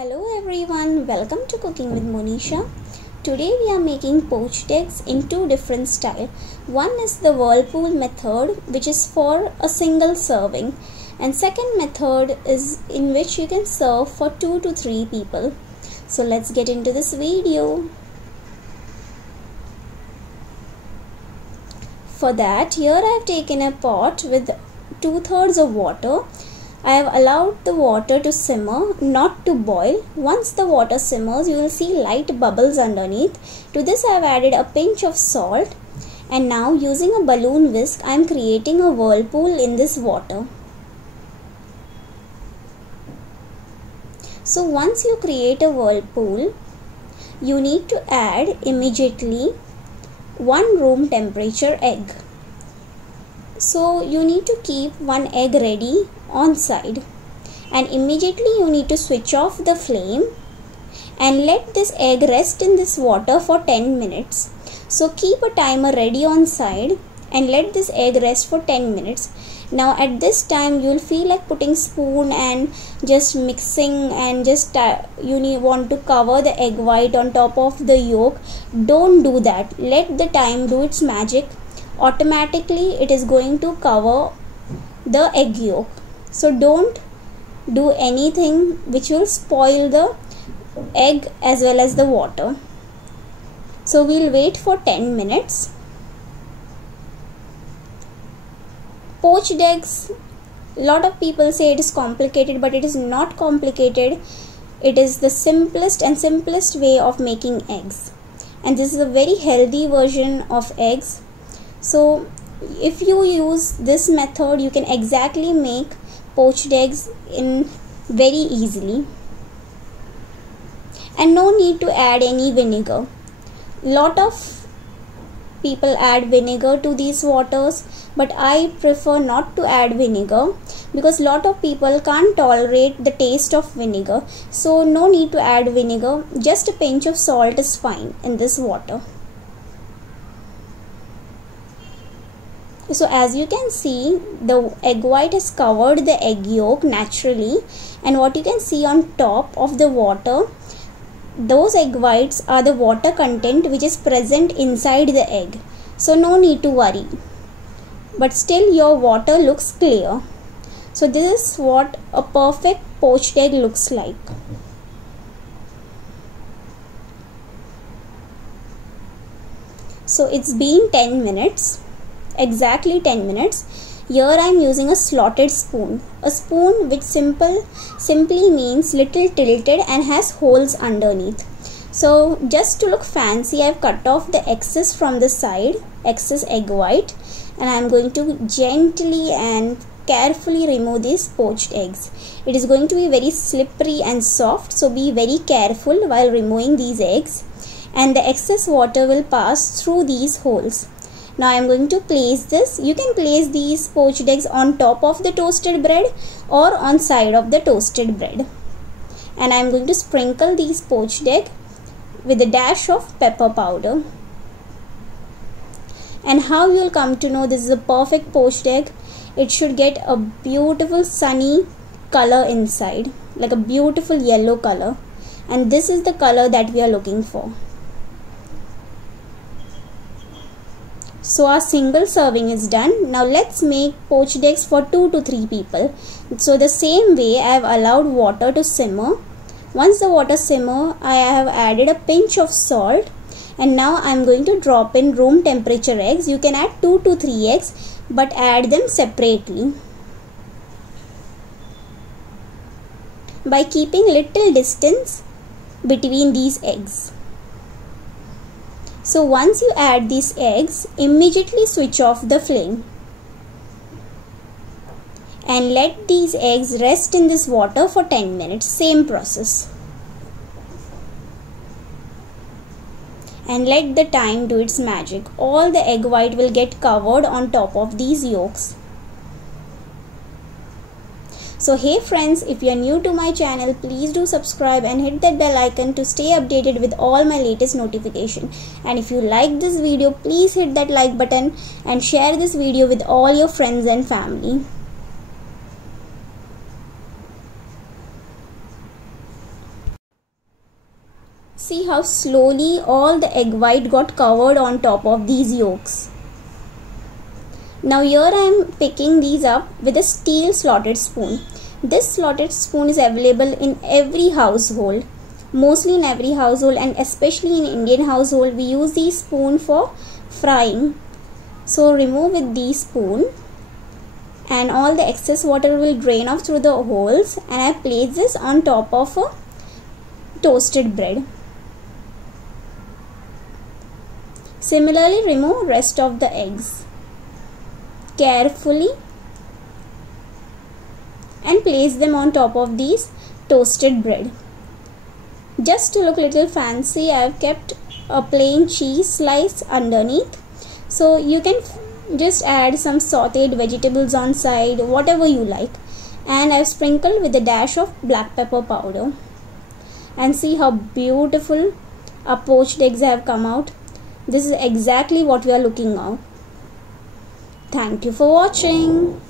Hello everyone, welcome to Cooking with Monisha. Today we are making poached eggs in two different styles. One is the whirlpool method, which is for a single serving, and second method is in which you can serve for 2 to 3 people. So let's get into this video. For that, here I have taken a pot with 2/3 of water. I have allowed the water to simmer, not to boil. Once the water simmers, you will see light bubbles underneath. To this I have added a pinch of salt, and now using a balloon whisk I am creating a whirlpool in this water. So once you create a whirlpool, you need to add immediately 1 room temperature egg. So you need to keep 1 egg ready on side, and immediately you need to switch off the flame and let this egg rest in this water for 10 minutes. So keep a timer ready on side and let this egg rest for 10 minutes. Now at this time you will feel like putting spoon and just mixing, and just want to cover the egg white on top of the yolk. Don't do that. Let the time do its magic. Automatically it is going to cover the egg yolk. So don't do anything which will spoil the egg as well as the water. So we'll wait for 10 minutes. Poached eggs, a lot of people say it is complicated, but it is not complicated. It is the simplest way of making eggs, and this is a very healthy version of eggs. So if you use this method, you can exactly make poached eggs in very easily, and no need to add any vinegar. Lot of people add vinegar to these waters, but I prefer not to add vinegar because lot of people can't tolerate the taste of vinegar. So no need to add vinegar. Just a pinch of salt is fine in this water. So as you can see, the egg white has covered the egg yolk naturally, and what you can see on top of the water, those egg whites are the water content which is present inside the egg. So no need to worry, but still your water looks clear. So this is what a perfect poached egg looks like. So it's been 10 minutes. Exactly 10 minutes. Here I am using a slotted spoon, a spoon which simply means little tilted and has holes underneath. So just to look fancy, I have cut off the excess from the side, excess egg white, and I am going to gently and carefully remove these poached eggs. It is going to be very slippery and soft, so be very careful while removing these eggs, and the excess water will pass through these holes. Now I am going to place this. You can place these poached eggs on top of the toasted bread or on side of the toasted bread. And I am going to sprinkle these poached egg with a dash of pepper powder. And how you will come to know this is a perfect poached egg? It should get a beautiful sunny color inside, like a beautiful yellow color. And this is the color that we are looking for. So our single serving is done. Now let's make poached eggs for 2 to 3 people. So the same way I have allowed water to simmer. Once the water simmer, I have added a pinch of salt, and now I am going to drop in room temperature eggs. You can add 2 to 3 eggs, but add them separately by keeping little distance between these eggs. So once you add these eggs, immediately switch off the flame and let these eggs rest in this water for 10 minutes. Same process, and let the time do its magic. All the egg white will get covered on top of these yolks. So hey friends, if you are new to my channel, please do subscribe and hit that bell icon to stay updated with all my latest notification. And if you like this video, please hit that like button and share this video with all your friends and family. See how slowly all the egg white got covered on top of these yolks. Now here I am picking these up with a steel slotted spoon. This slotted spoon is available in every household. Mostly in every household, and especially in Indian household, we use the spoon for frying. So remove with the spoon, and all the excess water will drain off through the holes, and I place this on top of a toasted bread. Similarly, remove rest of the eggs carefully and place them on top of these toasted bread. Just to look little fancy, I have kept a plain cheese slice underneath. So you can just add some sauteed vegetables on side, whatever you like. And I have sprinkled with a dash of black pepper powder. And see how beautiful our poached eggs have come out. This is exactly what we are looking at. Thank you for watching.